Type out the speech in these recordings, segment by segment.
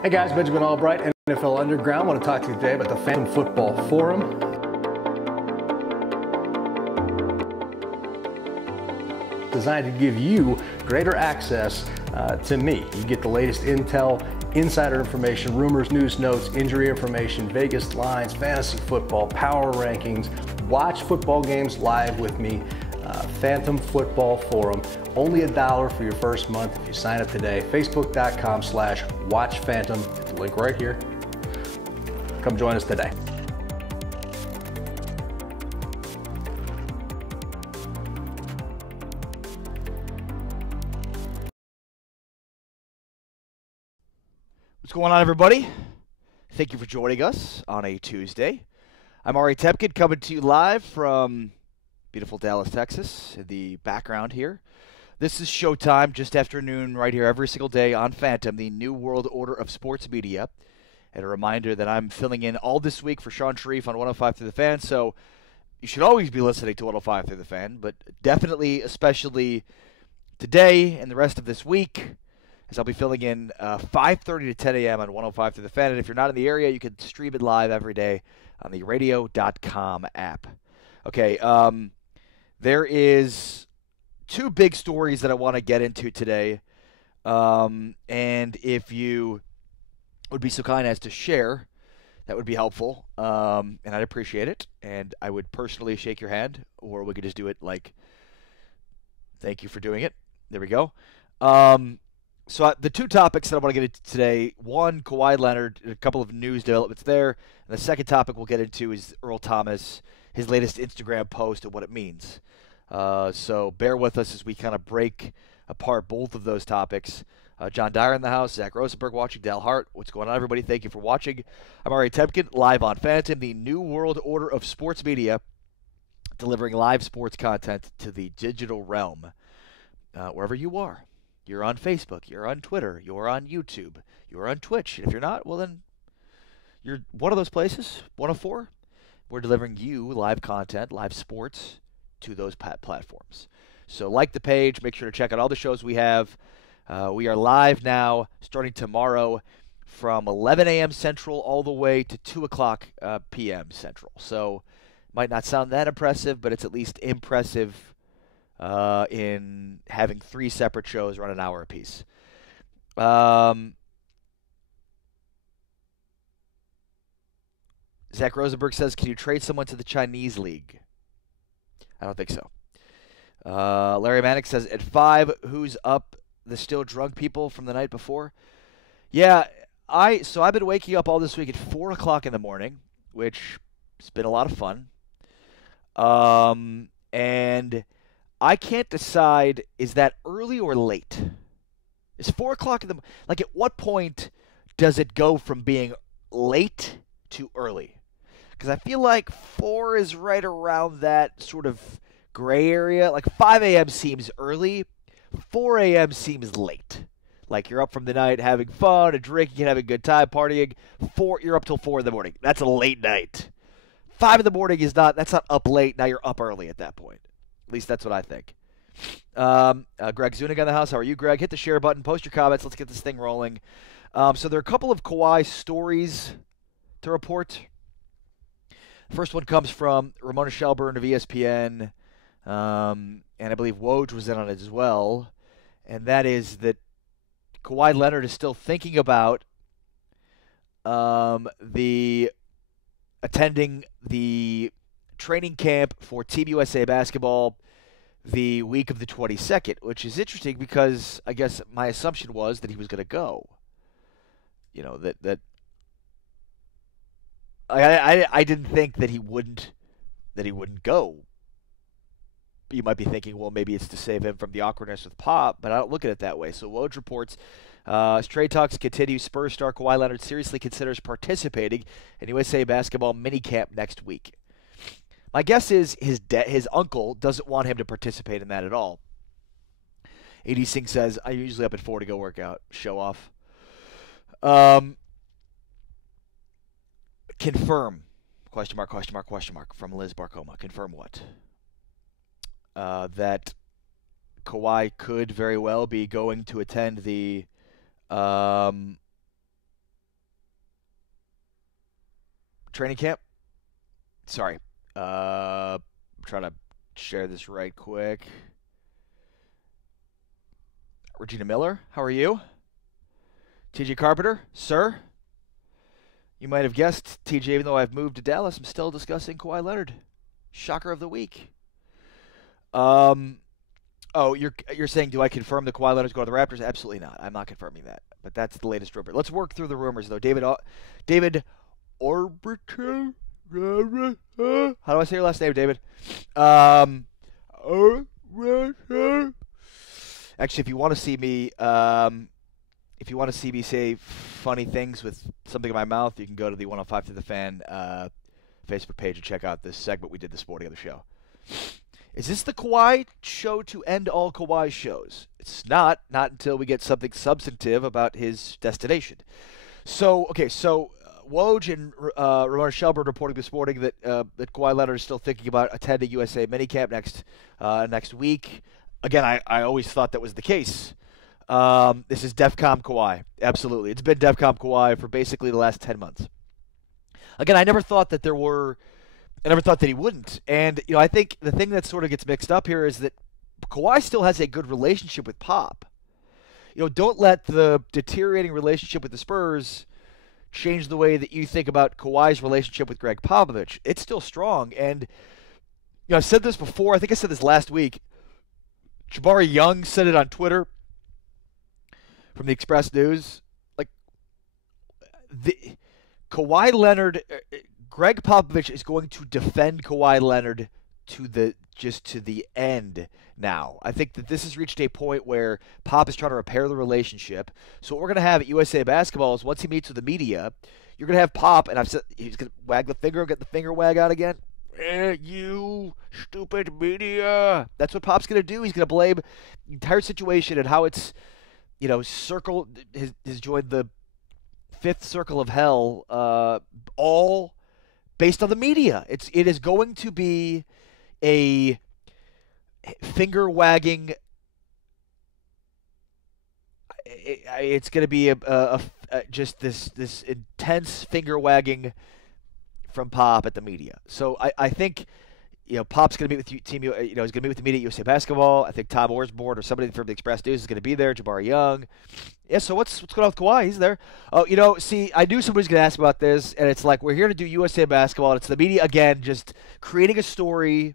Hey guys, Benjamin Albright, NFL Underground. I want to talk to you today about the Phantom Football Forum. Designed to give you greater access to me. You get the latest intel, insider information, rumors, news, notes, injury information, Vegas lines, fantasy football, power rankings. Watch football games live with me. Phantom Football Forum. Only $1 for your first month if you sign up today. Facebook.com/WatchPhantom. The link right here. Come join us today. What's going on, everybody? Thank you for joining us on a Tuesday. I'm Ari Temkin, coming to you live from beautiful Dallas, Texas. In the background here, this is Showtime, just after noon, right here every single day on Phantom, the new world order of sports media. And a reminder that I'm filling in all this week for Sean Sharif on 105 Through the Fan, so you should always be listening to 105 Through the Fan, but definitely, especially today and the rest of this week, as I'll be filling in 5:30 to 10 a.m. on 105 Through the Fan. And if you're not in the area, you can stream it live every day on the radio.com app. Okay, there is two big stories that I want to get into today. And if you would be so kind as to share, that would be helpful. And I'd appreciate it. And I would personally shake your hand, or we could just do it like, thank you for doing it. There we go. So the two topics that I want to get into today, one, Kawhi Leonard, a couple of news developments there. And the second topic we'll get into is Earl Thomas, his latest Instagram post and what it means. So bear with us as we kind of break apart both of those topics. John Dyer in the house, Zach Rosenberg watching, Dal Hart. What's going on, everybody? Thank you for watching. I'm Ari Temkin, live on Phantom, the new world order of sports media, delivering live sports content to the digital realm, wherever you are. You're on Facebook, you're on Twitter, you're on YouTube, you're on Twitch. And if you're not, well then, you're one of those places, one of four. We're delivering you live content, live sports to those platforms. So like the page, make sure to check out all the shows we have. We are live now, starting tomorrow from 11 a.m. Central all the way to 2 o'clock p.m. Central. So might not sound that impressive, but it's at least impressive in having three separate shows run an hour apiece. Zach Rosenberg says, can you trade someone to the Chinese League? I don't think so. Larry Manick says, at 5, who's up the still drunk people from the night before? Yeah, I've been waking up all this week at 4 o'clock in the morning, which has been a lot of fun. And I can't decide, is that early or late? Is 4 o'clock in the morning? Like, at what point does it go from being late to early? Because I feel like 4 is right around that sort of gray area. Like 5 a.m. seems early. 4 a.m. seems late. Like you're up from the night having fun and drinking and having a good time partying. You're up till 4 in the morning. That's a late night. 5 in the morning is not, that's not up late. Now you're up early at that point. At least that's what I think. Greg Zuniga in the house. How are you, Greg? Hit the share button. Post your comments. Let's get this thing rolling. So there are a couple of Kawhi stories to report. First one comes from Ramona Shelburne of ESPN, and I believe Woj was in on it as well, and that is that Kawhi Leonard is still thinking about attending the training camp for Team USA basketball the week of the 22nd, which is interesting because I guess my assumption was that he was going to go. You know, that I didn't think that he wouldn't go. You might be thinking, well, maybe it's to save him from the awkwardness with Pop, but I don't look at it that way. So Woj reports, as trade talks continue, Spurs star Kawhi Leonard seriously considers participating in USA basketball minicamp next week. My guess is his uncle doesn't want him to participate in that at all. AD Singh says, I'm usually up at 4 to go work out. Show off. Confirm, question mark, from Liz Barcoma. Confirm what? That Kawhi could very well be going to attend the training camp. Sorry. I'm trying to share this right quick. Regina Miller, how are you? TJ Carpenter, sir. You might have guessed, TJ, even though I've moved to Dallas, I'm still discussing Kawhi Leonard. Shocker of the week. Oh, you're saying, do I confirm that Kawhi Leonard's going to the Raptors? Absolutely not. I'm not confirming that. But that's the latest rumor. Let's work through the rumors, though. David Orbital? How do I say your last name, David? Actually, if you want to see me, say funny things with something in my mouth, you can go to the 105 to the Fan Facebook page and check out this segment we did this morning on the show. Is this the Kawhi show to end all Kawhi shows? It's not until we get something substantive about his destination. So Woj and Ramona Shelburne reporting this morning that Kawhi Leonard is still thinking about attending USA minicamp next week. Again, I always thought that was the case. This is DEFCON Kawhi. Absolutely. It's been DEFCON Kawhi for basically the last 10 months. Again, I never thought that he wouldn't. And, I think the thing that sort of gets mixed up here is that Kawhi still has a good relationship with Pop. Don't let the deteriorating relationship with the Spurs change the way that you think about Kawhi's relationship with Greg Popovich. It's still strong. And, I've said this before. I think I said this last week. Jabari Young said it on Twitter from the Express News. Like, Kawhi Leonard, Greg Popovich is going to defend Kawhi Leonard to the end now. I think that this has reached a point where Pop is trying to repair the relationship. So what we're going to have at USA Basketball is once he meets with the media, you're going to have Pop, and I've said he's going to wag the finger, get the finger wag out again. You stupid media. That's what Pop's going to do. He's going to blame the entire situation and how it's, has joined the fifth circle of hell, all based on the media. It is going to be a finger wagging. It's going to be just this intense finger wagging from Pop at the media. So I think Pop's going to meet with team. He's going to meet with the media at USA Basketball. I think Tom Orsborn or somebody from the Express News is going to be there. Jabari Young. Yeah. So what's going on with Kawhi? He's there. Oh, see, I knew somebody's going to ask about this, and it's like we're here to do USA Basketball, and it's the media again, just creating a story.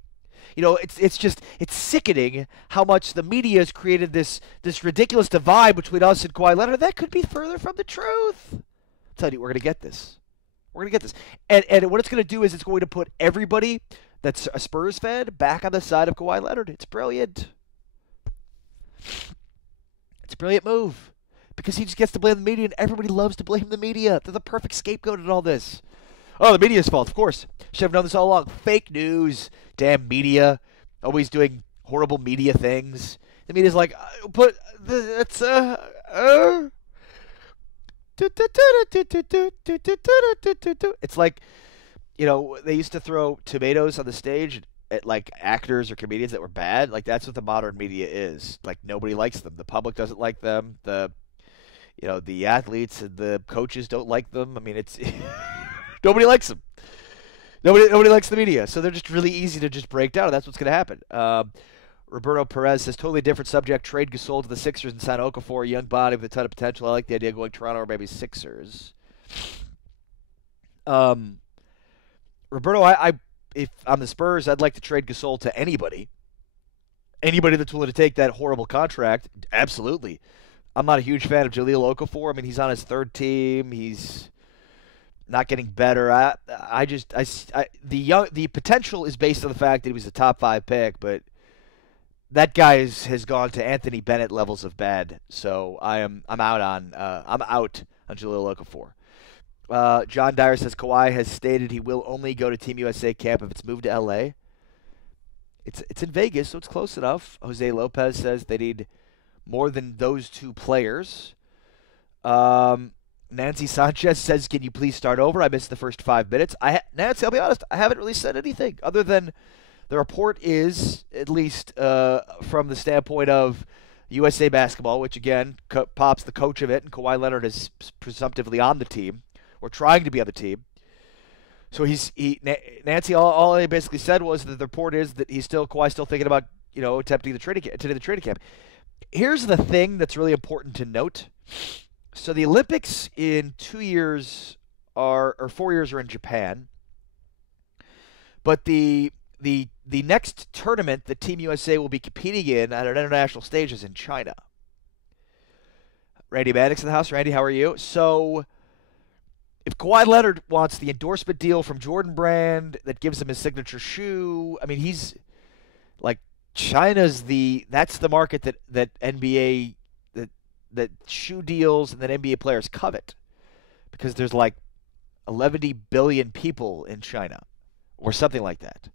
It's sickening how much the media has created this ridiculous divide between us and Kawhi Leonard. That could be further from the truth. I'll tell you, we're going to get this. We're going to get this. And what it's going to do is it's going to put everybody that's a Spurs fan back on the side of Kawhi Leonard. It's brilliant. It's a brilliant move. Because he just gets to blame the media, and everybody loves to blame the media. They're the perfect scapegoat in all this. Oh, the media's fault, of course. Should have known this all along. Fake news. Damn media. Always doing horrible media things. The media's like, it's like, they used to throw tomatoes on the stage at like actors or comedians that were bad. Like that's what the modern media is. Like nobody likes them. The public doesn't like them. The athletes and the coaches don't like them. I mean, it's nobody likes them. Nobody likes the media. So they're just really easy to just break down. And that's what's going to happen. Roberto Perez says, totally different subject. Trade Gasol to the Sixers and sign Okafor, a young body with a ton of potential. I like the idea of going Toronto or maybe Sixers. Roberto, if I'm the Spurs, I'd like to trade Gasol to anybody. Anybody that's willing to take that horrible contract, absolutely. I'm not a huge fan of Jahlil Okafor. I mean, he's on his third team. He's not getting better. The potential is based on the fact that he was a top 5 pick, but that guy has gone to Anthony Bennett levels of bad. So I'm out on Jahlil Okafor. John Dyer says Kawhi has stated he will only go to Team USA camp if it's moved to LA. It's in Vegas, so it's close enough. Jose Lopez says they need more than those two players. Nancy Sanchez says, can you please start over? I missed the first 5 minutes. Nancy, I'll be honest, I haven't really said anything other than the report is, at least from the standpoint of USA Basketball, which again, Pop's the coach of it, and Kawhi Leonard is presumptively on the team, or trying to be on the team. So Nancy, all he basically said was that the report is that Kawhi's still thinking about, attempting the training camp. Here's the thing that's really important to note. So the Olympics in 4 years are in Japan. But the next tournament that Team USA will be competing in at an international stage is in China. Randy Maddox in the house. Randy, how are you? So if Kawhi Leonard wants the endorsement deal from Jordan Brand that gives him his signature shoe, I mean, he's like that's the market that NBA that shoe deals and that NBA players covet, because there's like 11 billion people in China or something like that.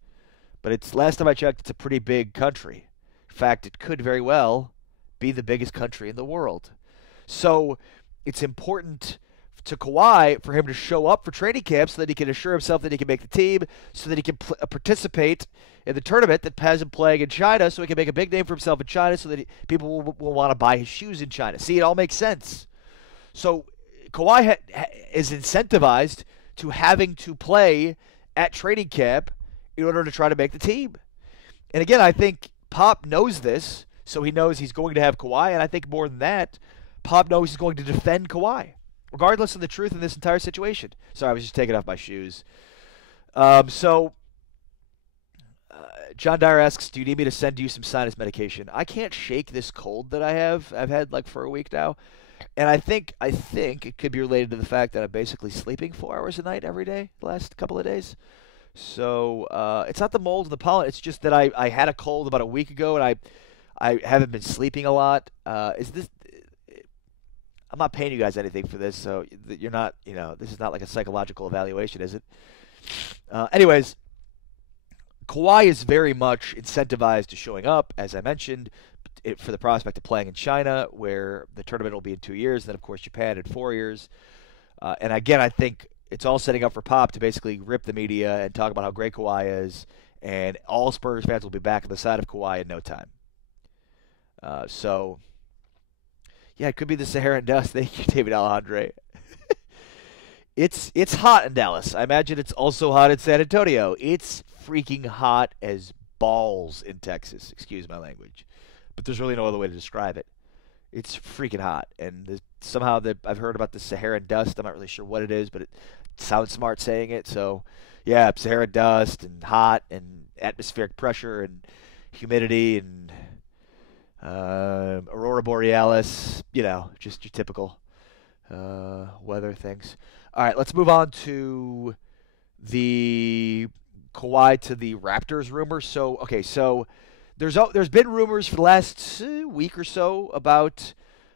But last time I checked, it's a pretty big country. In fact, it could very well be the biggest country in the world. So it's important to Kawhi for him to show up for training camp so that he can assure himself that he can make the team, so that he can participate in the tournament that has him playing in China, so he can make a big name for himself in China, so that people will want to buy his shoes in China. See, it all makes sense. So Kawhi is incentivized to having to play at training camp in order to try to make the team. And again, I think Pop knows this, so he knows he's going to have Kawhi, and I think more than that, Pop knows he's going to defend Kawhi, regardless of the truth in this entire situation. Sorry, I was just taking off my shoes. John Dyer asks, do you need me to send you some sinus medication? I can't shake this cold that I have. I've had like for a week now. And I think it could be related to the fact that I'm basically sleeping 4 hours a night every day the last couple of days. So it's not the mold and the pollen. It's just that I had a cold about a week ago, and I haven't been sleeping a lot. I'm not paying you guys anything for this, so you're not, this is not like a psychological evaluation, is it? Anyways, Kawhi is very much incentivized to showing up, as I mentioned, for the prospect of playing in China, where the tournament will be in 2 years, and then, of course, Japan in 4 years. And again, I think it's all setting up for Pop to basically rip the media and talk about how great Kawhi is, and all Spurs fans will be back on the side of Kawhi in no time. Yeah, it could be the Saharan dust. Thank you, David Alejandre. It's hot in Dallas. I imagine it's also hot in San Antonio. It's freaking hot as balls in Texas. Excuse my language. But there's really no other way to describe it. It's freaking hot. And somehow I've heard about the Saharan dust. I'm not really sure what it is, but it sounds smart saying it. So, yeah, Saharan dust and hot and atmospheric pressure and humidity and Aurora Borealis, just your typical weather things. All right, let's move on to the Kawhi to the Raptors rumor. So there's been rumors for the last week or so about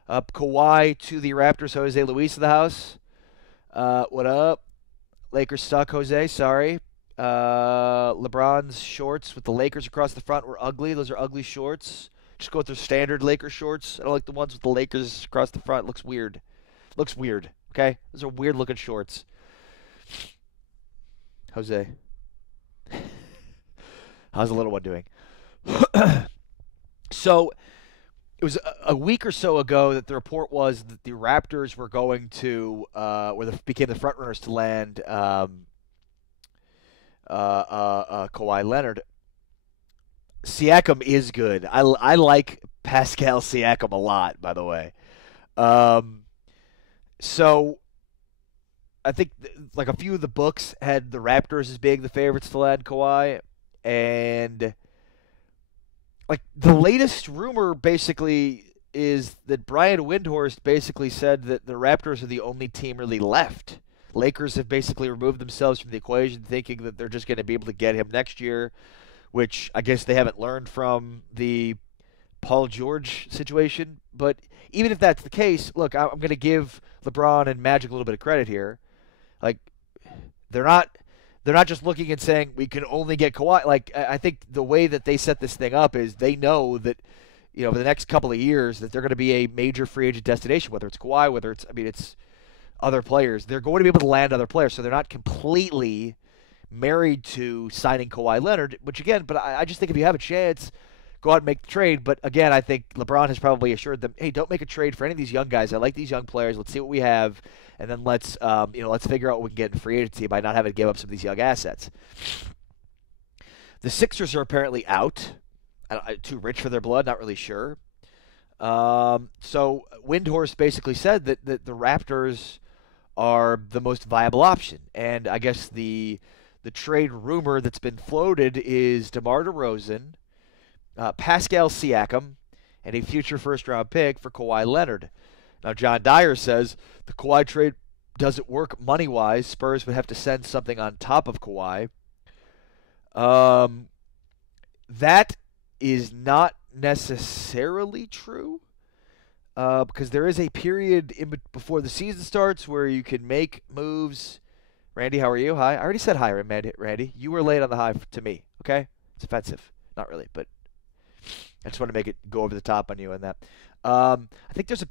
Kawhi to the Raptors. Jose Luis in the house. What up? Lakers suck, Jose. Sorry. LeBron's shorts with the Lakers across the front were ugly. Those are ugly shorts. Just go with their standard Lakers shorts. I don't like the ones with the Lakers across the front. It looks weird. Okay? Those are weird looking shorts. Jose. How's the little one doing? So, it was a week or so ago that the report was that the Raptors were going to, became the front runners to land Kawhi Leonard. Siakam is good. I like Pascal Siakam a lot, by the way. So I think like a few of the books had the Raptors as being the favorites to land Kawhi, and like the latest rumor basically is that Brian Windhorst basically said that the Raptors are the only team really left. Lakers have basically removed themselves from the equation, thinking that they're just going to be able to get him next year, which I guess they haven't learned from the Paul George situation. But even if that's the case, look, I'm going to give LeBron and Magic a little bit of credit here. Like, they're not just looking and saying we can only get Kawhi. Like, I think the way that they set this thing up is they know that, for the next couple of years that they're going to be a major free agent destination, whether it's Kawhi, whether it's other players. They're going to be able to land other players, so they're not completely married to signing Kawhi Leonard, but I just think if you have a chance, go out and make the trade. But again, I think LeBron has probably assured them, hey, don't make a trade for any of these young guys. I like these young players. Let's see what we have, and then let's figure out what we can get in free agency by not having to give up some of these young assets. The Sixers are apparently out. Too rich for their blood, not really sure. So Windhorst basically said that the Raptors are the most viable option. And I guess the trade rumor that's been floated is DeMar DeRozan, Pascal Siakam, and a future first-round pick for Kawhi Leonard. Now, John Dyer says the Kawhi trade doesn't work money-wise. Spurs would have to send something on top of Kawhi. That is not necessarily true because there is a period before the season starts where you can make moves. Randy, how are you? Hi. I already said hi, Randy. You were late on the hi to me, okay? It's offensive. Not really, but I just want to make it go over the top on you on that. I think there's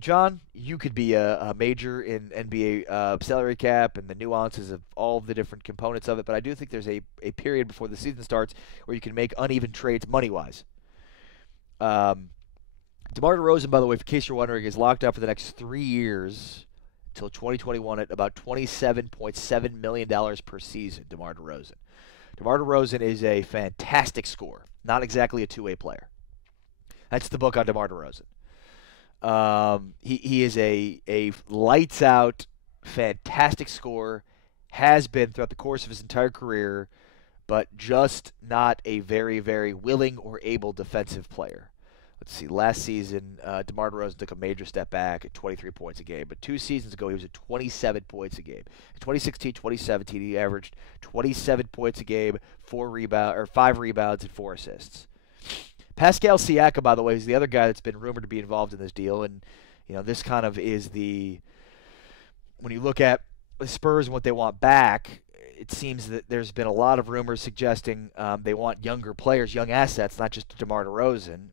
John, you could be a major in NBA salary cap and the nuances of all of the different components of it, but I do think there's a period before the season starts where you can make uneven trades money-wise. DeMar DeRozan, by the way, in case you're wondering, is locked up for the next 3 years until 2021 at about $27.7 million per season, DeMar DeRozan. DeMar DeRozan is a fantastic scorer, not exactly a two-way player. That's the book on DeMar DeRozan. He is a lights-out, fantastic scorer, has been throughout the course of his entire career, but just not a very, very willing or able defensive player. Let's see, last season, DeMar DeRozan took a major step back at 23 points a game, but 2 seasons ago he was at 27 points a game. In 2016-2017, he averaged 27 points a game, 5 rebounds, and 4 assists. Pascal Siakam, by the way, is the other guy that's been rumored to be involved in this deal, and this kind of is when you look at the Spurs and what they want back, it seems that there's been a lot of rumors suggesting they want younger players, young assets, not just DeMar DeRozan.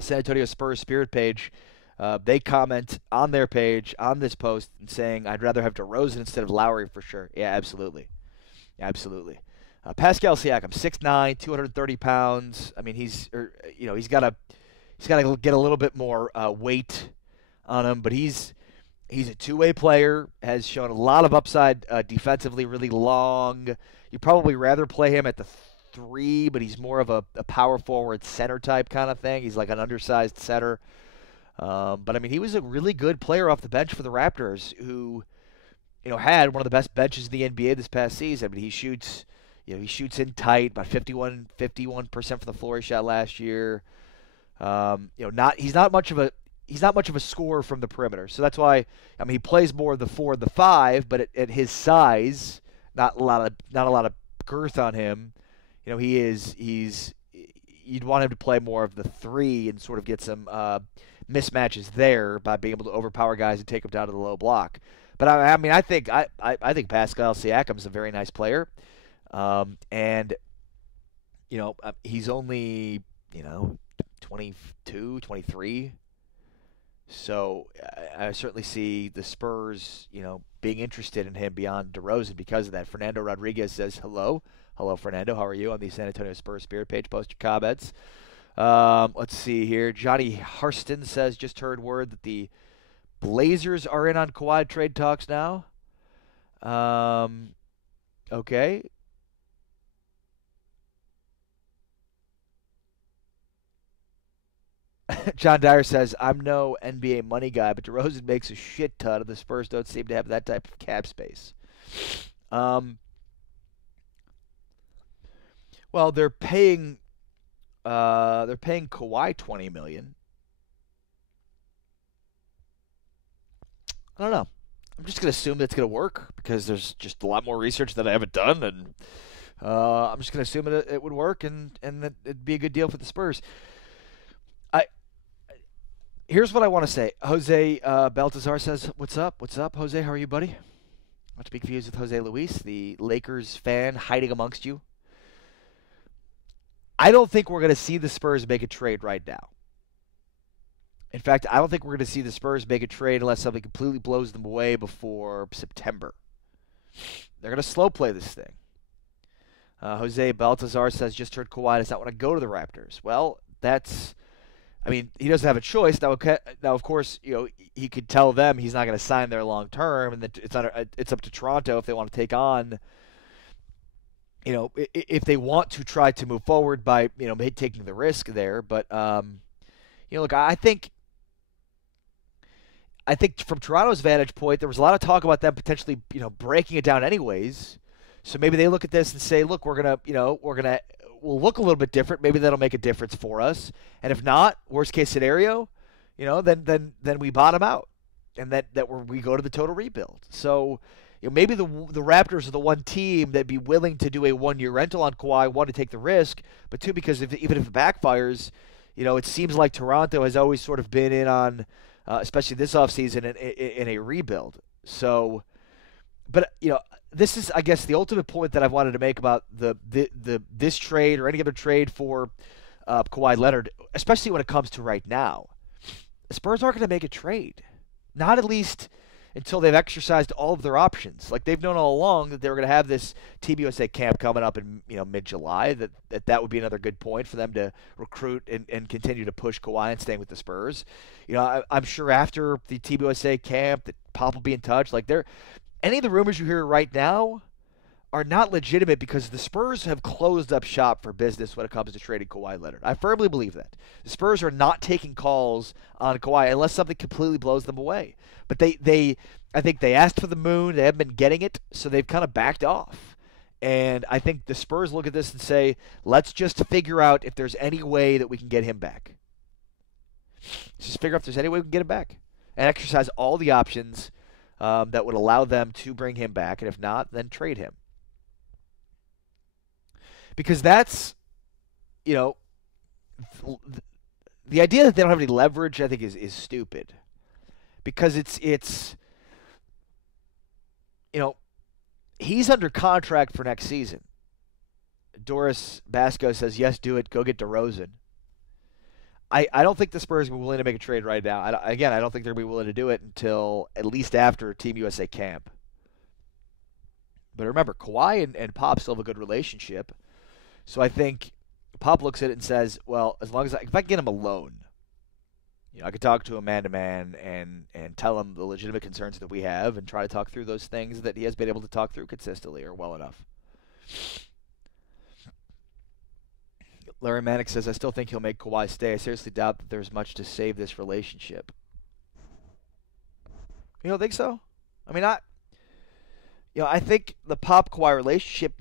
San Antonio Spurs Spirit page, they comment on their page on this post and saying, "I'd rather have DeRozan instead of Lowry for sure." Yeah, absolutely, absolutely. Pascal Siakam, 6'9", 230 pounds. I mean, he's got to get a little bit more weight on him, but he's a two-way player. Has shown a lot of upside defensively. Really long. You'd probably rather play him at the 3, but he's more of a power forward center type kind of thing. He's like an undersized center. But I mean, he was a really good player off the bench for the Raptors, who had one of the best benches in the NBA this past season. But he shoots. He shoots in tight, about 51% from the floor he shot last year. He's not much of a scorer from the perimeter. So that's why he plays more of the 4 and the 5, but at his size, not a lot of girth on him. You'd want him to play more of the 3 and sort of get some mismatches there by being able to overpower guys and take them down to the low block. But I think Pascal Siakam's a very nice player. And he's only 22, 23. So I certainly see the Spurs, being interested in him beyond DeRozan because of that. Fernando Rodriguez says hello. Hello, Fernando. How are you? On the San Antonio Spurs Spirit page, post your comments. Let's see here. Johnny Harston says, just heard word that the Blazers are in on Kawhi trade talks now. Okay. John Dyer says, I'm no NBA money guy, but DeRozan makes a shit ton, and the Spurs don't seem to have that type of cap space. Well, they're paying Kawhi $20 million. I don't know. I'm just gonna assume that's gonna work because there's just a lot more research that I haven't done, and I'm just gonna assume it would work and that it'd be a good deal for the Spurs. Here's what I want to say. Jose Baltazar says, "What's up? What's up, Jose? How are you, buddy?" Not to be confused with Jose Luis, the Lakers fan hiding amongst you. I don't think we're going to see the Spurs make a trade right now. In fact, I don't think we're going to see the Spurs make a trade unless something completely blows them away before September. They're going to slow play this thing. Jose Baltazar says, just heard Kawhi does not want to go to the Raptors. Well, he doesn't have a choice. Now, of course, he could tell them he's not going to sign there long term, and that it's up to Toronto if they want to take on, if they want to try to move forward by, taking the risk there. But, look, I think from Toronto's vantage point, there was a lot of talk about them potentially, breaking it down anyways. So maybe they look at this and say, look, we'll look a little bit different. Maybe that'll make a difference for us. And if not, worst case scenario, then we bottom out, and that we go to the total rebuild. So maybe the Raptors are the one team that'd be willing to do a 1-year rental on Kawhi. One, to take the risk, but two, because even if it backfires, it seems like Toronto has always sort of been in on, especially this offseason, in a rebuild. So, but this is, I guess, the ultimate point that I've wanted to make about this trade or any other trade for Kawhi Leonard, especially when it comes to right now. The Spurs aren't going to make a trade, not at least until they've exercised all of their options. Like, they've known all along that they were going to have this Team USA camp coming up in mid-July. That would be another good point for them to recruit and continue to push Kawhi and staying with the Spurs. I'm sure after the Team USA camp that Pop will be in touch. Like, any of the rumors you hear right now are not legitimate because the Spurs have closed up shop for business when it comes to trading Kawhi Leonard. I firmly believe that. The Spurs are not taking calls on Kawhi unless something completely blows them away. But I think they asked for the moon. They haven't been getting it, so they've kind of backed off. And I think the Spurs look at this and say, let's just figure out if there's any way that we can get him back. Just figure out if there's any way we can get him back. And exercise all the options that would allow them to bring him back, and if not, then trade him. Because that's, the idea that they don't have any leverage, I think, is stupid. Because it's he's under contract for next season. Doris Basco says, yes, do it. Go get DeRozan. I don't think the Spurs are willing to make a trade right now. I don't think they're going to be willing to do it until at least after Team USA camp. But remember, Kawhi and Pop still have a good relationship. So I think Pop looks at it and says, well, as long as if I can get him alone, I could talk to him man-to-man and tell him the legitimate concerns that we have and try to talk through those things that he has been able to talk through consistently or well enough. Larry Manick says, I still think he'll make Kawhi stay. I seriously doubt that there's much to save this relationship. You don't think so? I mean, I think the Pop-Kawhi relationship,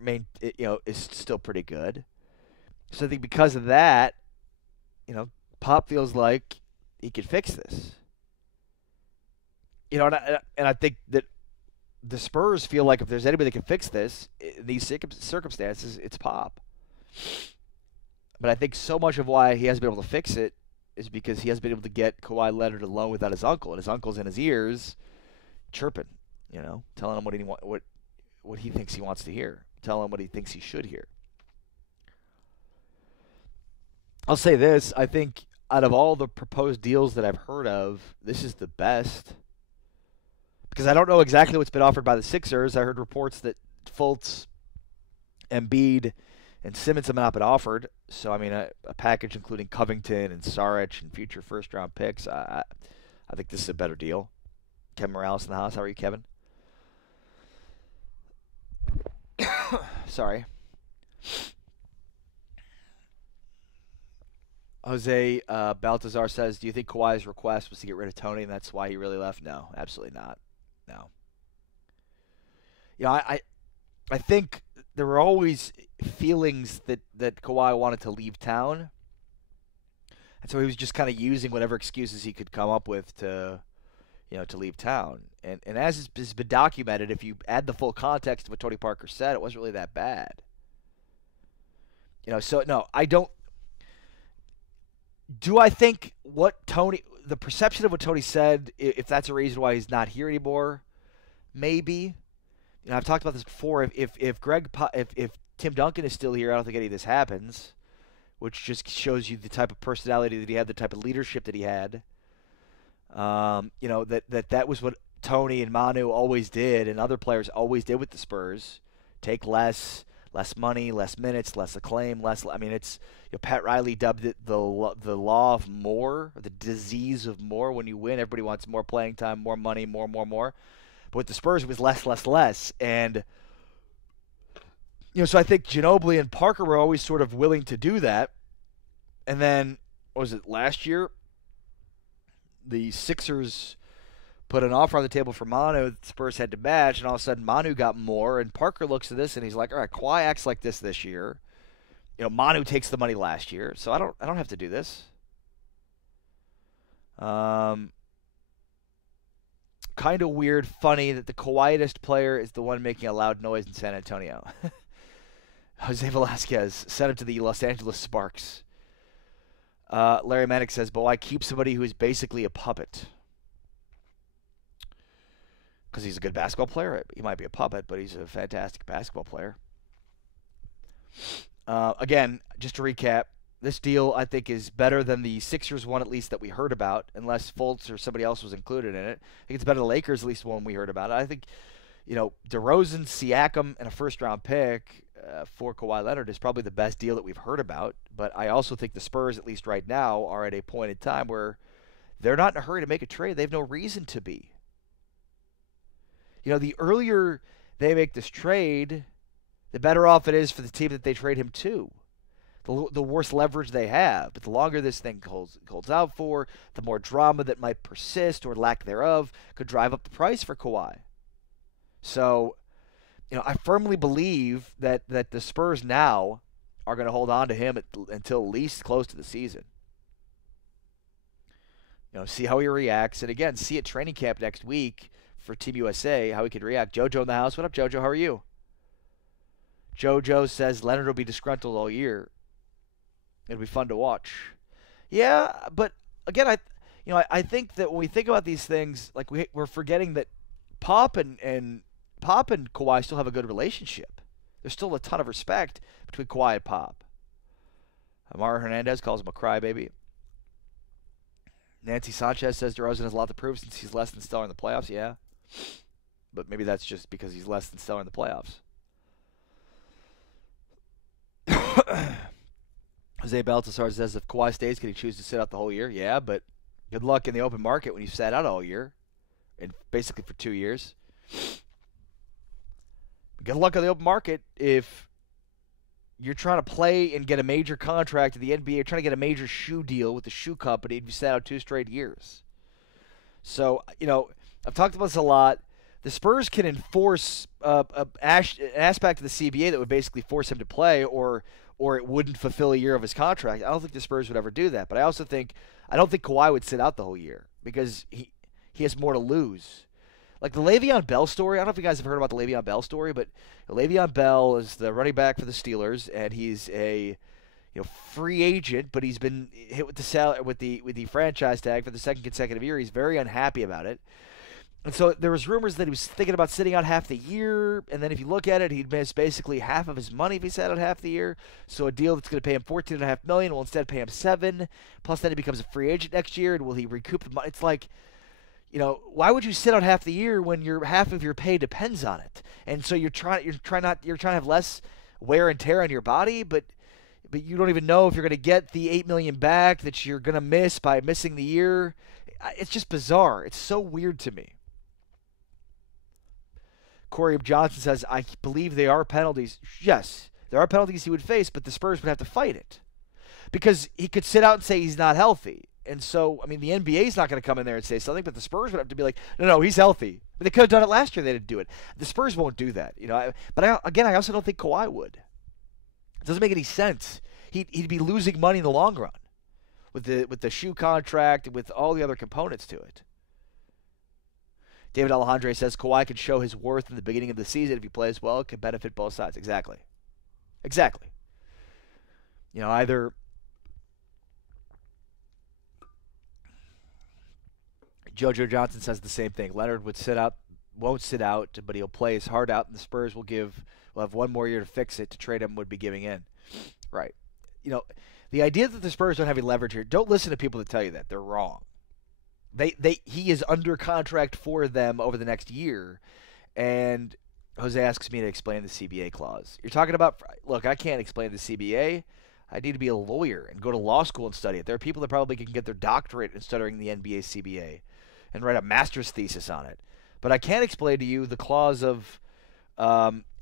is still pretty good. So I think because of that, Pop feels like he could fix this. And I think that the Spurs feel like if there's anybody that can fix this in these circumstances, it's Pop. But I think so much of why he hasn't been able to fix it is because he hasn't been able to get Kawhi Leonard alone without his uncle, and his uncle's in his ears, chirping, telling him what he thinks he wants to hear, telling him what he thinks he should hear. I'll say this: I think out of all the proposed deals that I've heard of, this is the best. Because I don't know exactly what's been offered by the Sixers. I heard reports that Fultz, Embiid, and Simmons have not been offered. So, a package including Covington and Saric and future first-round picks, I think this is a better deal. Kevin Morales in the house. How are you, Kevin? Sorry. Jose Baltazar says, do you think Kawhi's request was to get rid of Tony and that's why he really left? No, absolutely not. No. I think there were always feelings that Kawhi wanted to leave town. And so he was just kind of using whatever excuses he could come up with to leave town. And as has been documented, if you add the full context of what Tony Parker said, it wasn't really that bad. So no, I don't. Do I think the perception of what Tony said, if that's a reason why he's not here anymore, maybe. I've talked about this before. If Tim Duncan is still here, I don't think any of this happens, which just shows you the type of personality that he had, the type of leadership that he had. That was what Tony and Manu always did, and other players always did with the Spurs. Take less, less money, less minutes, less acclaim, less. I mean, it's Pat Riley dubbed it the law of more, the disease of more. When you win, everybody wants more playing time, more money, more. But with the Spurs, it was less, and so I think Ginobili and Parker were always sort of willing to do that. And then, what was it, last year? The Sixers put an offer on the table for Manu. The Spurs had to match, and all of a sudden Manu got more. And Parker looks at this, and he's like, all right, Kawhi acts like this year. Manu takes the money last year, so I don't have to do this. Kind of weird, funny that the quietest player is the one making a loud noise in San Antonio. Jose Velasquez sent him to the Los Angeles Sparks. Larry Manick says, but why keep somebody who is basically a puppet? Because he's a good basketball player. He might be a puppet, but he's a fantastic basketball player. Again, just to recap, this deal I think is better than the Sixers one, at least that we heard about, unless Fultz or somebody else was included in it. I think it's better than the Lakers, at least one we heard about. I think, DeRozan, Siakam, and a first-round pick for Kawhi Leonard is probably the best deal that we've heard about. But I also think the Spurs, at least right now, are at a point in time where they're not in a hurry to make a trade. They have no reason to be. The earlier they make this trade, the better off it is for the team that they trade him to. The worse leverage they have. But the longer this thing holds out for, the more drama that might persist or lack thereof could drive up the price for Kawhi. So, I firmly believe that the Spurs now are going to hold on to him until at least close to the season. See how he reacts. And again, see at training camp next week for Team USA how he could react. JoJo in the house. What up, JoJo? How are you? JoJo says Leonard will be disgruntled all year. It'll be fun to watch. Yeah, but again, I think that when we think about these things, like we're forgetting that Pop and Kawhi still have a good relationship. There's still a ton of respect between Kawhi and Pop. Amara Hernandez calls him a crybaby. Nancy Sanchez says DeRozan has a lot to prove since he's less than stellar in the playoffs. Yeah, but maybe that's just because he's less than stellar in the playoffs. Jose Baltasar says if Kawhi stays, can he choose to sit out the whole year? Yeah, but good luck in the open market when you sat out all year, and basically for 2 years. Good luck on the open market if you're trying to play and get a major contract in the NBA. You're trying to get a major shoe deal with the shoe company, and you sat out 2 straight years. So, I've talked about this a lot. The Spurs can enforce an aspect of the CBA that would basically force him to play, or it wouldn't fulfill a year of his contract. I don't think the Spurs would ever do that. But I don't think Kawhi would sit out the whole year because he has more to lose. Like the Le'Veon Bell story, I don't know if you guys have heard about the Le'Veon Bell story, but Le'Veon Bell is the running back for the Steelers, and he's a free agent, but he's been hit with the franchise tag for the second consecutive year. He's very unhappy about it. And so there was rumors that he was thinking about sitting out half the year, and then if you look at it, he'd miss basically half of his money if he sat out half the year. So a deal that's going to pay him $14.5 million will instead pay him $7 million. Plus then he becomes a free agent next year, and will he recoup the money? It's like, why would you sit out half the year when half of your pay depends on it? And so you're trying to have less wear and tear on your body, but you don't even know if you're going to get the $8 million back that you're going to miss by missing the year. It's just bizarre. It's so weird to me. Corey Johnson says, I believe there are penalties. Yes, there are penalties he would face, but the Spurs would have to fight it. Because he could sit out and say he's not healthy. And so, the NBA's not going to come in there and say something, but the Spurs would have to be like, no, he's healthy. But they could have done it last year. They didn't do it. The Spurs won't do that. But I also don't think Kawhi would. It doesn't make any sense. He'd be losing money in the long run with the shoe contract and with all the other components to it. David Alejandre says Kawhi can show his worth in the beginning of the season. If he plays well, it can benefit both sides. Exactly. Either JoJo Johnson says the same thing. Leonard won't sit out, but he'll play his heart out, and the Spurs will have one more year to fix it. To trade him would be giving in. Right. The idea that the Spurs don't have any leverage here, don't listen to people that tell you that. They're wrong. He is under contract for them over the next year, and Jose asks me to explain the CBA clause. You're talking about, look, I can't explain the CBA. I need to be a lawyer and go to law school and study it. There are people that probably can get their doctorate in studying the NBA CBA and write a master's thesis on it. But I can't explain to you the clause of,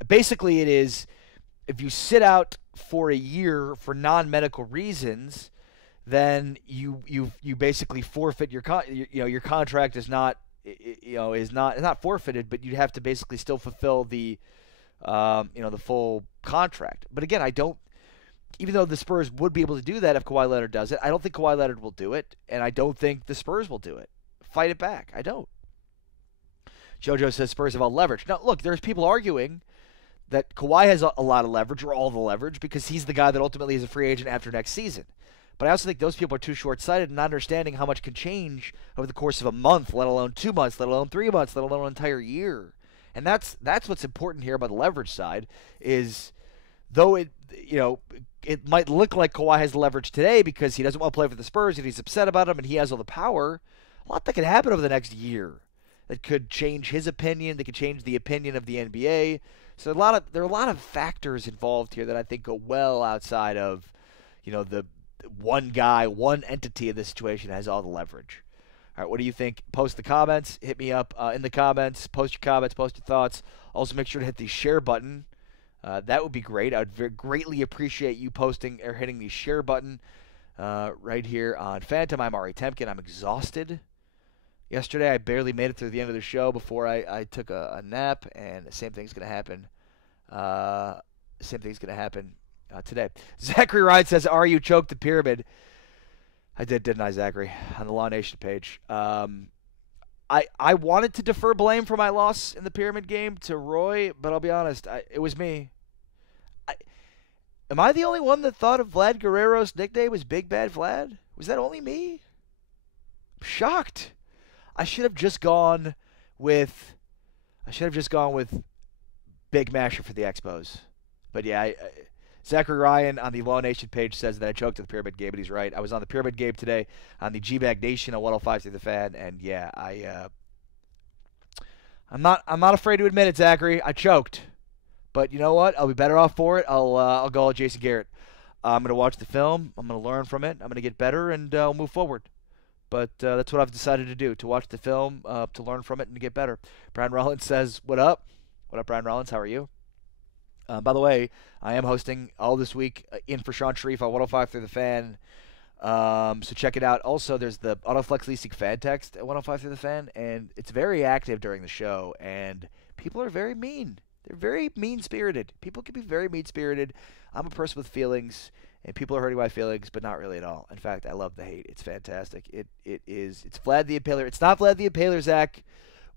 basically it is, if you sit out for a year for non-medical reasons, then you basically forfeit your your contract is not not forfeited, but you have to basically still fulfill the the full contract. But again, I don't. Even though the Spurs would be able to do that if Kawhi Leonard does it, I don't think Kawhi Leonard will do it, and I don't think the Spurs will do it. Fight it back. I don't. JoJo says Spurs have all leverage. Now, look, there's people arguing that Kawhi has a lot of leverage, or all the leverage, because he's the guy that ultimately is a free agent after next season. But I also think those people are too short-sighted and not understanding how much can change over the course of a month, let alone 2 months, let alone 3 months, let alone an entire year. And that's what's important here about the leverage side is, though it might look like Kawhi has leverage today because he doesn't want to play for the Spurs and he's upset about them and he has all the power, a lot that could happen over the next year that could change his opinion, that could change the opinion of the NBA. So there are a lot of factors involved here that I think go well outside of, the one guy, one entity in this situation has all the leverage. All right, what do you think? Post the comments. Hit me up in the comments. Post your comments. Post your thoughts. Also, make sure to hit the share button. That would be great. I would greatly appreciate you posting or hitting the share button right here on Phantom. I'm Ari Temkin. I'm exhausted. Yesterday, I barely made it through the end of the show before I took a nap, and the same thing's going to happen. Today. Zachary Ryan says, "Are you choked the pyramid?" I did, didn't I, Zachary? On the Law Nation page. I wanted to defer blame for my loss in the pyramid game to Roy, but I'll be honest, it was me. Am I the only one that thought of Vlad Guerrero's nickname was Big Bad Vlad? Was that only me? I'm shocked. I should have just gone with Big Masher for the Expos. But yeah, Zachary Ryan on the Law Nation page says that I choked at the pyramid game, and he's right. I was on the pyramid game today on the G-Bag Nation on 105 through the Fan, and yeah, I'm not afraid to admit it, Zachary. I choked. But you know what? I'll be better off for it. I'll go all Jason Garrett. I'm going to watch the film. I'm going to learn from it. I'm going to get better, and I'll move forward. But that's what I've decided to do, to watch the film, to learn from it, and to get better. Brian Rollins says, what up? What up, Brian Rollins? How are you? By the way, I am hosting all this week in for Sean Sharif on 105 through the Fan. So check it out. Also, there's the Autoflex Leasing fan text at 105 through the Fan, and it's very active during the show, and people are very mean. They're very mean-spirited. People can be very mean-spirited. I'm a person with feelings, and people are hurting my feelings, but not really at all. In fact, I love the hate. It's fantastic. It's Vlad the Impaler. It's not Vlad the Impaler, Zach.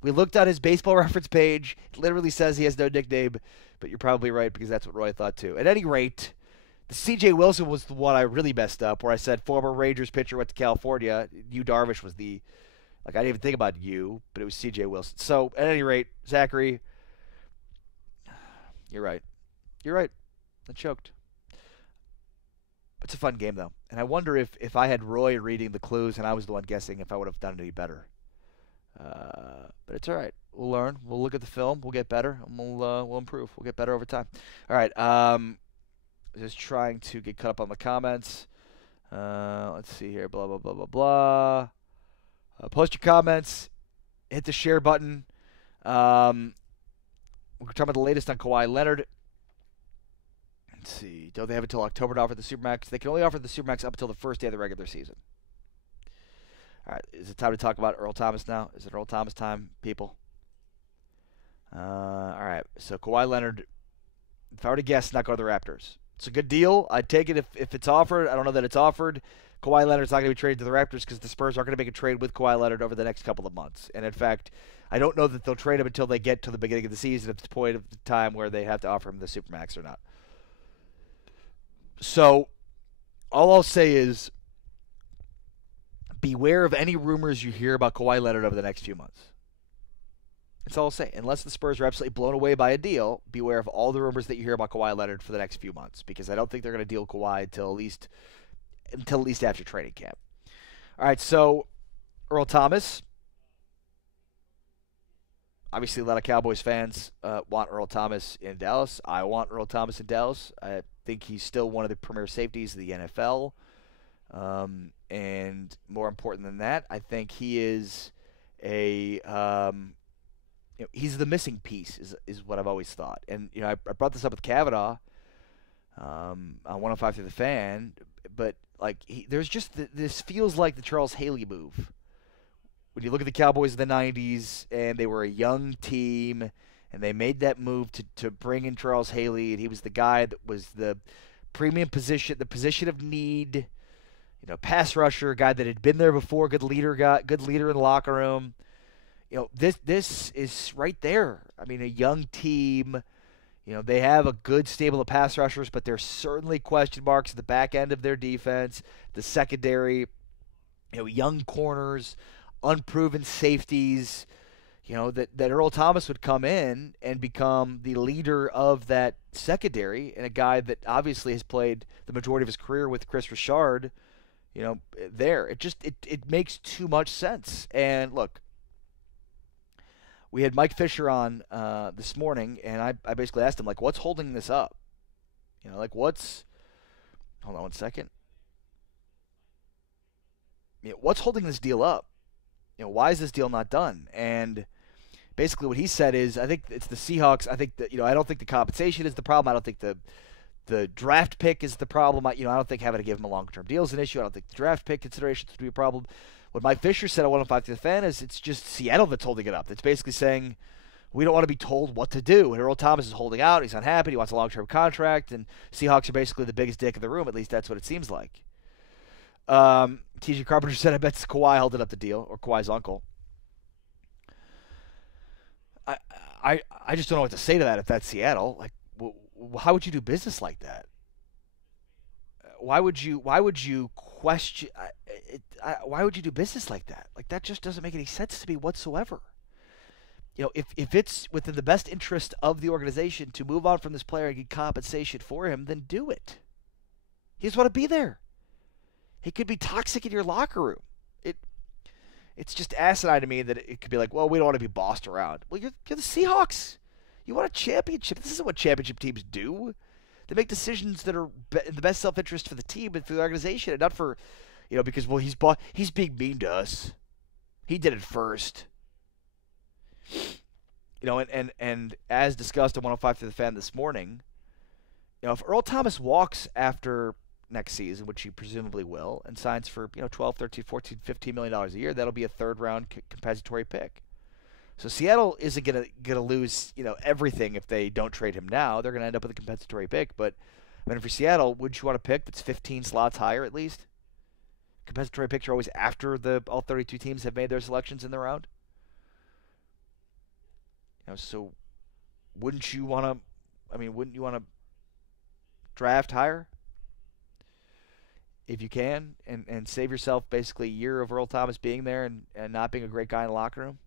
We looked on his baseball reference page. It literally says he has no nickname, but you're probably right because that's what Roy thought too. At any rate, the C.J. Wilson was the one I really messed up, where I said former Rangers pitcher went to California. Yu Darvish was I didn't even think about you, but it was C.J. Wilson. So at any rate, Zachary, you're right. You're right. I choked. It's a fun game, though. And I wonder if I had Roy reading the clues and I was the one guessing, if I would have done any better. But it's all right. We'll learn. We'll look at the film. We'll get better. And we'll improve. We'll get better over time. All right. Just trying to get caught up on the comments. Let's see here. Blah, blah, blah, blah, blah. Post your comments. Hit the share button. We're talking about the latest on Kawhi Leonard. Let's see. Don't they have until October to offer the Supermax? They can only offer the Supermax up until the first day of the regular season. All right. Is it time to talk about Earl Thomas now? Is it Earl Thomas time, people? All right. So Kawhi Leonard, if I were to guess, not go to the Raptors. It's a good deal. I'd take it if it's offered. I don't know that it's offered. Kawhi Leonard's not going to be traded to the Raptors because the Spurs aren't going to make a trade with Kawhi Leonard over the next couple of months. And in fact, I don't know that they'll trade him until they get to the beginning of the season at the point of the time where they have to offer him the Supermax or not. So all I'll say is beware of any rumors you hear about Kawhi Leonard over the next few months. That's all I'll say. Unless the Spurs are absolutely blown away by a deal, beware of all the rumors that you hear about Kawhi Leonard for the next few months, because I don't think they're going to deal Kawhi until at least after training camp. All right, so Earl Thomas. Obviously, a lot of Cowboys fans want Earl Thomas in Dallas. I want Earl Thomas in Dallas. I think he's still one of the premier safeties of the NFL. And more important than that, I think he is he's the missing piece, is what I've always thought. And I brought this up with Kavanaugh on 105 through the Fan, but like there's just this feels like the Charles Haley move. When you look at the Cowboys in the 90s, and they were a young team, and they made that move to bring in Charles Haley, and he was the guy that was the premium position, the position of need, pass rusher, guy that had been there before, good leader in the locker room. This is right there. I mean, a young team. They have a good stable of pass rushers, but there's certainly question marks at the back end of their defense, the secondary, young corners, unproven safeties, that Earl Thomas would come in and become the leader of that secondary, and a guy that obviously has played the majority of his career with Chris Richard, there. It makes too much sense. And look, we had Mike Fisher on this morning, and I basically asked him, like, what's holding this up? Hold on one second. What's holding this deal up? Why is this deal not done? And basically what he said is, I think it's the Seahawks. I think that, I don't think the compensation is the problem. I don't think the draft pick is the problem. I don't think having to give him a long-term deal is an issue. I don't think the draft pick considerations would be a problem. What Mike Fisher said at 105 to the Fan is it's just Seattle that's holding it up. It's basically saying we don't want to be told what to do. And Earl Thomas is holding out. He's unhappy. He wants a long-term contract. And Seahawks are basically the biggest dick in the room. At least that's what it seems like. T.J. Carpenter said, I bet it's Kawhi holding up the deal, or Kawhi's uncle. I just don't know what to say to that if that's Seattle. Like, how would you do business like that? Why would you question? Why would you do business like that? Like, that just doesn't make any sense to me whatsoever. If it's within the best interest of the organization to move on from this player and get compensation for him, then do it. You just want to be there. He could be toxic in your locker room. It's just asinine to me that it could be like, well, we don't want to be bossed around. Well, you're the Seahawks. You want a championship. This isn't what championship teams do. They make decisions that are in the best self-interest for the team and for the organization, and not for, because, well, he's being mean to us. He did it first. And as discussed on 105 through the Fan this morning, if Earl Thomas walks after next season, which he presumably will, and signs for 12, 13, 14, $15 million a year, that'll be a third-round compensatory pick. So Seattle isn't gonna lose everything if they don't trade him now. They're gonna end up with a compensatory pick. But I mean, for Seattle, wouldn't you want a pick that's 15 slots higher at least? Compensatory picks are always after all 32 teams have made their selections in the round. So wouldn't you want to draft higher if you can, and save yourself basically a year of Earl Thomas being there and not being a great guy in the locker room?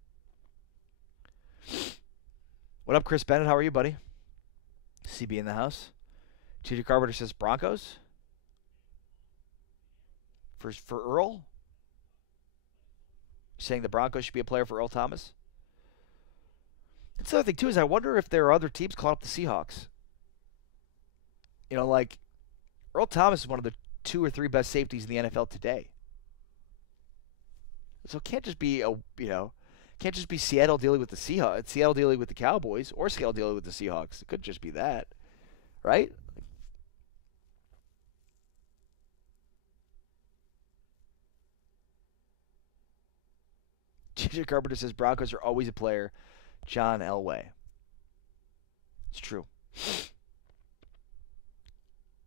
What up, Chris Bennett? How are you, buddy? CB in the house. T.J. Carpenter says Broncos for Earl. Saying the Broncos should be a player for Earl Thomas. That's the other thing too, is I wonder if there are other teams calling up the Seahawks. Like Earl Thomas is one of the 2 or 3 best safeties in the NFL today. So it can't just be can't just be Seattle dealing with the Seahawks, Seattle dealing with the Cowboys, or Seattle dealing with the Seahawks. It could just be that, right? T.J. Carpenter says Broncos are always a player. John Elway. It's true.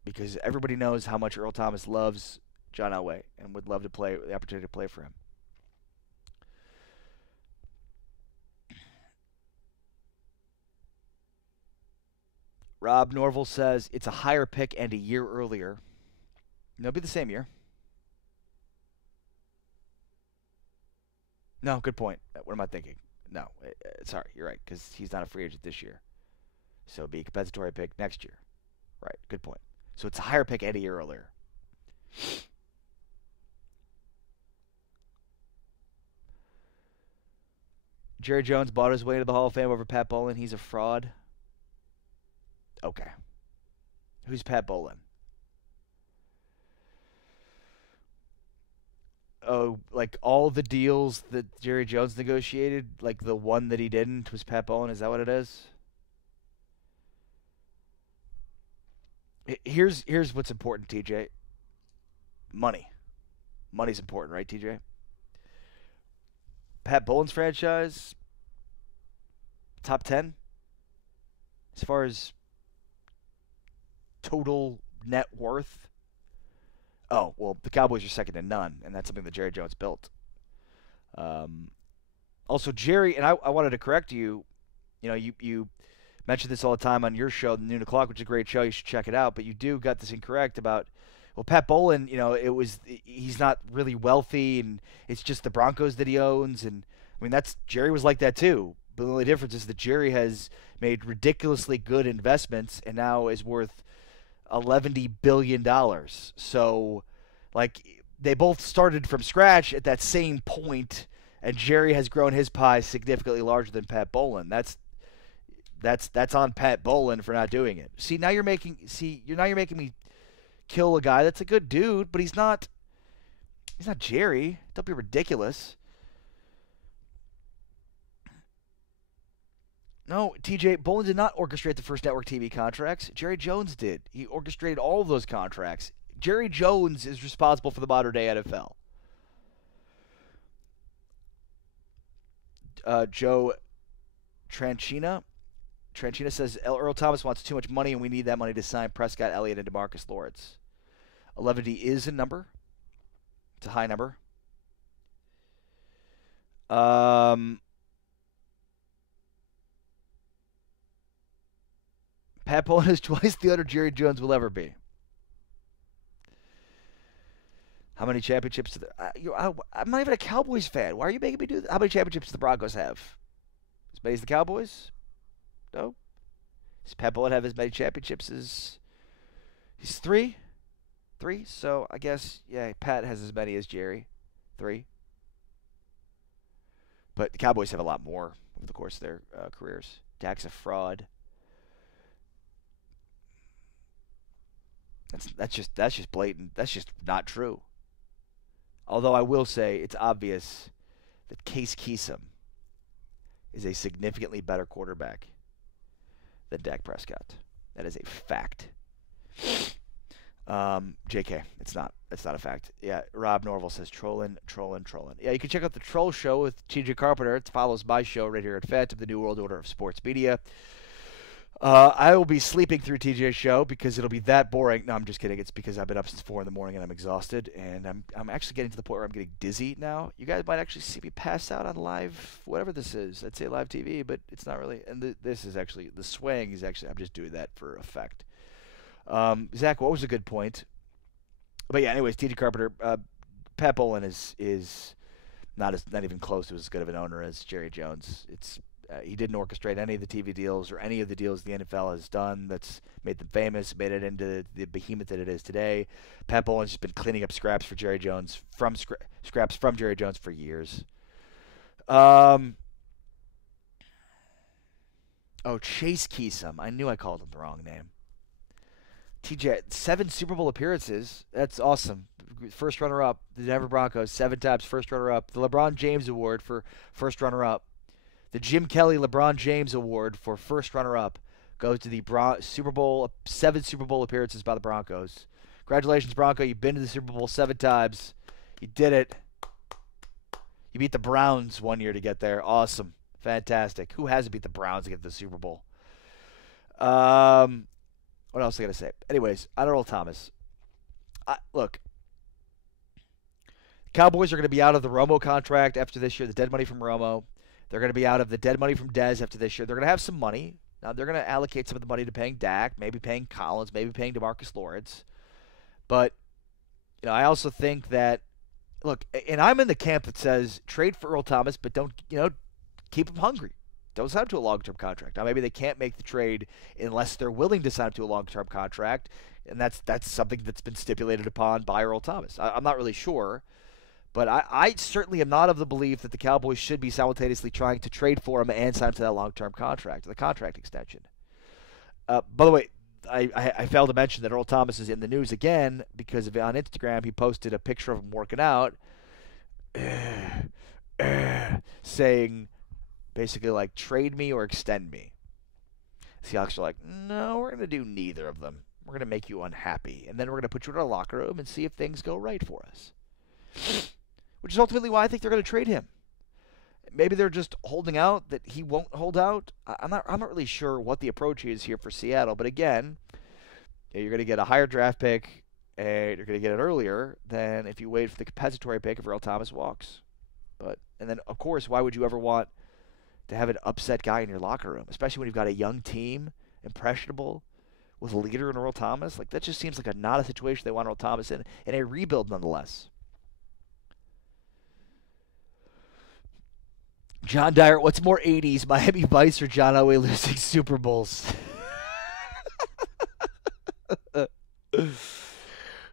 Because everybody knows how much Earl Thomas loves John Elway and would love to play the opportunity to play for him. Rob Norval says it's a higher pick and a year earlier. It'll be the same year. No, good point. What am I thinking? No, sorry, you're right, because he's not a free agent this year. So it'll be a compensatory pick next year. Right, good point. So it's a higher pick and a year earlier. Jerry Jones bought his way to the Hall of Fame over Pat Bowlen. He's a fraud. Okay. Who's Pat Bowlen? Oh, like all the deals that Jerry Jones negotiated, like the one that he didn't was Pat Bowlen. Is that what it is? Here's what's important, TJ. Money. Money's important, right, TJ? Pat Bowlen's franchise, top 10 as far as total net worth. Oh, well, the Cowboys are second to none, and that's something that Jerry Jones built. Also, Jerry, and I wanted to correct you. You know, you mention this all the time on your show, Noon O'Clock, which is a great show. You should check it out. But you got this incorrect about, well, Pat Bowlen, you know, he's not really wealthy, and it's just the Broncos that he owns. And, I mean, Jerry was like that too. But the only difference is that Jerry has made ridiculously good investments and now is worth $11 billion. So, like, they both started from scratch at that same point, and Jerry has grown his pie significantly larger than Pat Bowlen. That's on Pat Bowlen for not doing it. See, now you're making me kill a guy that's a good dude, but he's not Jerry. Don't be ridiculous. No, TJ, Bowlen did not orchestrate the first network TV contracts. Jerry Jones did. He orchestrated all of those contracts. Jerry Jones is responsible for the modern day NFL. Joe Tranchina says Earl Thomas wants too much money, and we need that money to sign Prescott, Elliott, and DeMarcus Lawrence. 11 is a number. It's a high number. Pat Bowlen is twice the owner Jerry Jones will ever be. How many championships? I'm not even a Cowboys fan. Why are you making me do that? How many championships do the Broncos have? As many as the Cowboys? No. Does Pat Bowlen have as many championships as... He's 3? 3? So, I guess, yeah, Pat has as many as Jerry. 3. But the Cowboys have a lot more over the course of their careers. Dak's a fraud. That's just blatant. That's just not true. Although I will say it's obvious that Case Keenum is a significantly better quarterback than Dak Prescott. That is a fact. JK, it's not a fact. Yeah, Rob Norval says trolling. Yeah, you can check out the Troll Show with TJ Carpenter. It follows my show right here at Phantom, the New World Order of Sports Media. I will be sleeping through TJ's show because it'll be that boring. No, I'm just kidding. It's because I've been up since 4 in the morning and I'm exhausted, and I'm actually getting to the point where I'm getting dizzy now. You guys might actually see me pass out on live, whatever this is. I'd say live TV, but it's not really. And this is actually, the swaying is actually, I'm just doing that for effect. Zach, what was a good point? But yeah, anyways, TJ Carpenter, Pat Bowlen is not even close to as good of an owner as Jerry Jones. He didn't orchestrate any of the TV deals or any of the deals the NFL has done that's made them famous, made it into the behemoth that it is today. Pat Bowlen's just been cleaning up scraps for Jerry Jones scraps from Jerry Jones for years. Oh, Chase Keenum. I knew I called him the wrong name. TJ, 7 Super Bowl appearances. That's awesome. First runner-up, the Denver Broncos, 7 times first runner-up. The LeBron James Award for first runner-up. The Jim Kelly LeBron James Award for first runner-up goes to the Super Bowl, 7 Super Bowl appearances by the Broncos. Congratulations, Bronco. You've been to the Super Bowl 7 times. You did it. You beat the Browns one year to get there. Awesome. Fantastic. Who hasn't beat the Browns to get to the Super Bowl? What else I got to say? Anyways, on Earl Thomas. Look, Cowboys are going to be out of the Romo contract after this year, the dead money from Romo. They're going to be out of the dead money from Dez after this year. They're going to have some money. Now, they're going to allocate some of the money to paying Dak, maybe paying Collins, maybe paying DeMarcus Lawrence. But, you know, I also think that, look, and I'm in the camp that says trade for Earl Thomas, but don't, keep him hungry. Don't sign him to a long-term contract. Now, maybe they can't make the trade unless they're willing to sign him to a long-term contract, and that's something that's been stipulated upon by Earl Thomas. I'm not really sure, But I certainly am not of the belief that the Cowboys should be simultaneously trying to trade for him and sign him to that long-term contract, the contract extension. By the way, I failed to mention that Earl Thomas is in the news again because on Instagram he posted a picture of him working out, saying basically like, trade me or extend me. Seahawks are like, no, we're going to do neither of them. We're going to make you unhappy, and then we're going to put you in our locker room and see if things go right for us. Which is ultimately why I think they're going to trade him. Maybe they're just holding out that he won't hold out. I'm not really sure what the approach is here for Seattle. But again, you're going to get a higher draft pick, and you're going to get it earlier than if you wait for the compensatory pick if Earl Thomas walks. And then, of course, why would you ever want to have an upset guy in your locker room, especially when you've got a young team, impressionable, with a leader in Earl Thomas? Like, that just seems like not a situation they want Earl Thomas in a rebuild nonetheless. John Dyer, what's more 80s, Miami Vice or John Elway losing Super Bowls?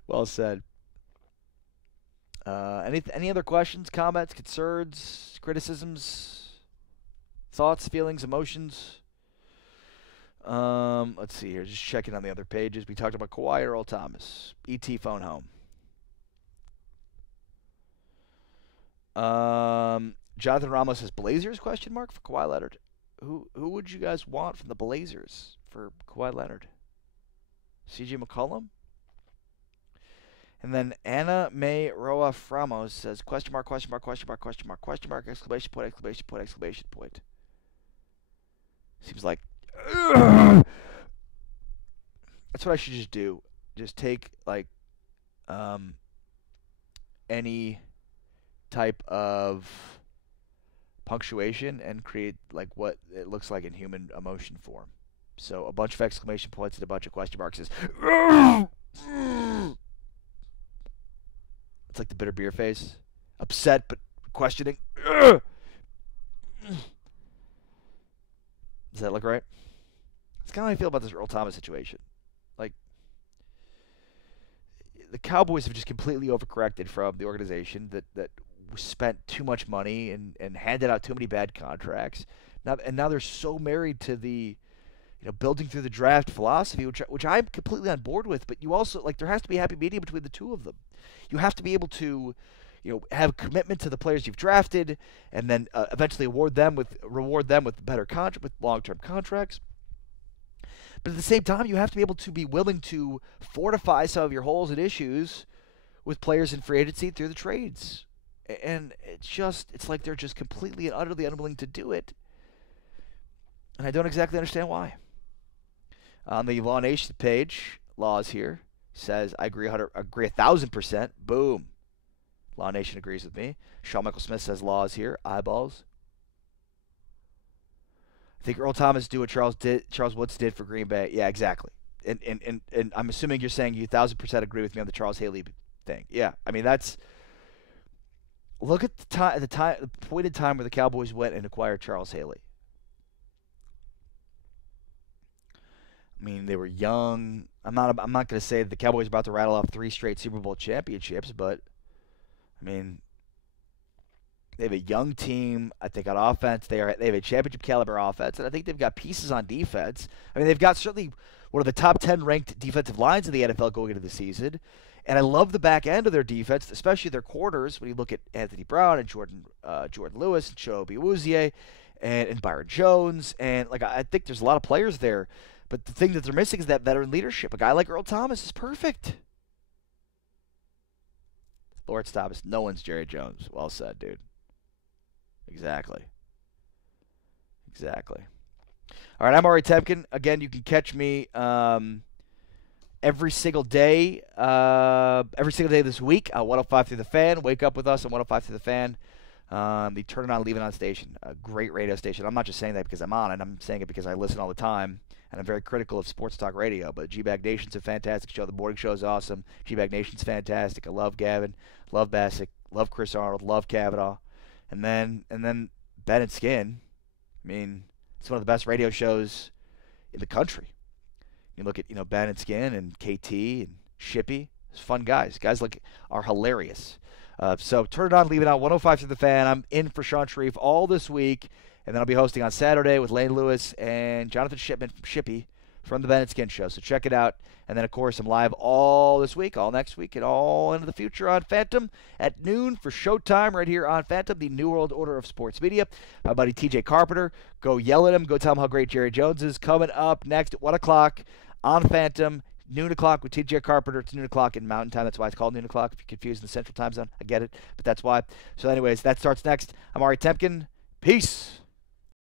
Well said. Any other questions, comments, concerns, criticisms, thoughts, feelings, emotions? Let's see here. Just checking on the other pages. We talked about Kawhi or Earl Thomas. ET phone home. Jonathan Ramos says Blazers ? For Kawhi Leonard. Who would you guys want from the Blazers for Kawhi Leonard? CJ McCollum? And then Anna May Roa Framos says question mark, exclamation point. Seems like that's what I should just do. Just take like any type of punctuation and create like what it looks like in human emotion form. So a bunch of exclamation points and a bunch of question marks is it's like the bitter beer face. Upset but questioning. Does that look right? That's kind of how I feel about this Earl Thomas situation. Like, the Cowboys have just completely overcorrected from the organization that spent too much money and handed out too many bad contracts. Now they're so married to the building through the draft philosophy, which I'm completely on board with. But you also there has to be a happy medium between the two of them. You have to be able to have commitment to the players you've drafted, and then eventually reward them with better with long-term contracts. But at the same time, you have to be able to be willing to fortify some of your holes and issues with players in free agency through the trades. And it's like they're just completely and utterly unwilling to do it. And I don't exactly understand why. On the Law Nation page, Laws here says, I agree 1,000%. Boom. Law Nation agrees with me. Sean Michael Smith says Laws here. Eyeballs. I think Earl Thomas do what Charles Woods did for Green Bay. Yeah, exactly. And I'm assuming you're saying you 1,000% agree with me on the Charles Haley thing. Yeah, I mean that's. Look at the point in time where the Cowboys went and acquired Charles Haley. I mean, they were young. I'm not going to say that the Cowboys are about to rattle off 3 straight Super Bowl championships, but I mean, they have a young team. I think on offense, they have a championship caliber offense, and I think they've got pieces on defense. I mean, they've got certainly one of the top 10 ranked defensive lines in the NFL going into the season. And I love the back end of their defense, especially their corners. When you look at Anthony Brown and Jordan Lewis and Chidobe Awuzie and Byron Jones, and I think there's a lot of players there. But the thing that they're missing is that veteran leadership. A guy like Earl Thomas is perfect. Lawrence Thomas, no one's Jerry Jones. Well said, dude. Exactly. All right, I'm Ari Temkin. Again, you can catch me every single day this week on 105 Through the Fan. Wake up with us on 105 Through the Fan. The Turn It On, Leave It On station. A great radio station. I'm not just saying that because I'm on it. I'm saying it because I listen all the time. And I'm very critical of sports talk radio. But G-Bag Nation's a fantastic show. The morning show is awesome. G-Bag Nation's fantastic. I love Gavin. Love Bassick. Love Chris Arnold. Love Kavanaugh. And then Ben and Skin. I mean, it's one of the best radio shows in the country. You look at Ben and Skin and KT and Shippy. It's fun guys. Guys are hilarious. So turn it on, leave it on. 105 through the Fan. I'm in for Sean Sharif all this week, and then I'll be hosting on Saturday with Lane Lewis and Jonathan Shipman from Shippy from the Bennett Skin Show. So check it out. And then, of course, I'm live all this week, all next week, and all into the future on Phantom at noon for Showtime right here on Phantom, the New World Order of Sports Media. My buddy TJ Carpenter. Go yell at him. Go tell him how great Jerry Jones is. Coming up next at 1 o'clock on Phantom. Noon o'clock with TJ Carpenter. It's noon o'clock in Mountain Time. That's why it's called noon o'clock. If you're confused in the Central Time Zone, I get it, but that's why. So anyways, that starts next. I'm Ari Temkin. Peace.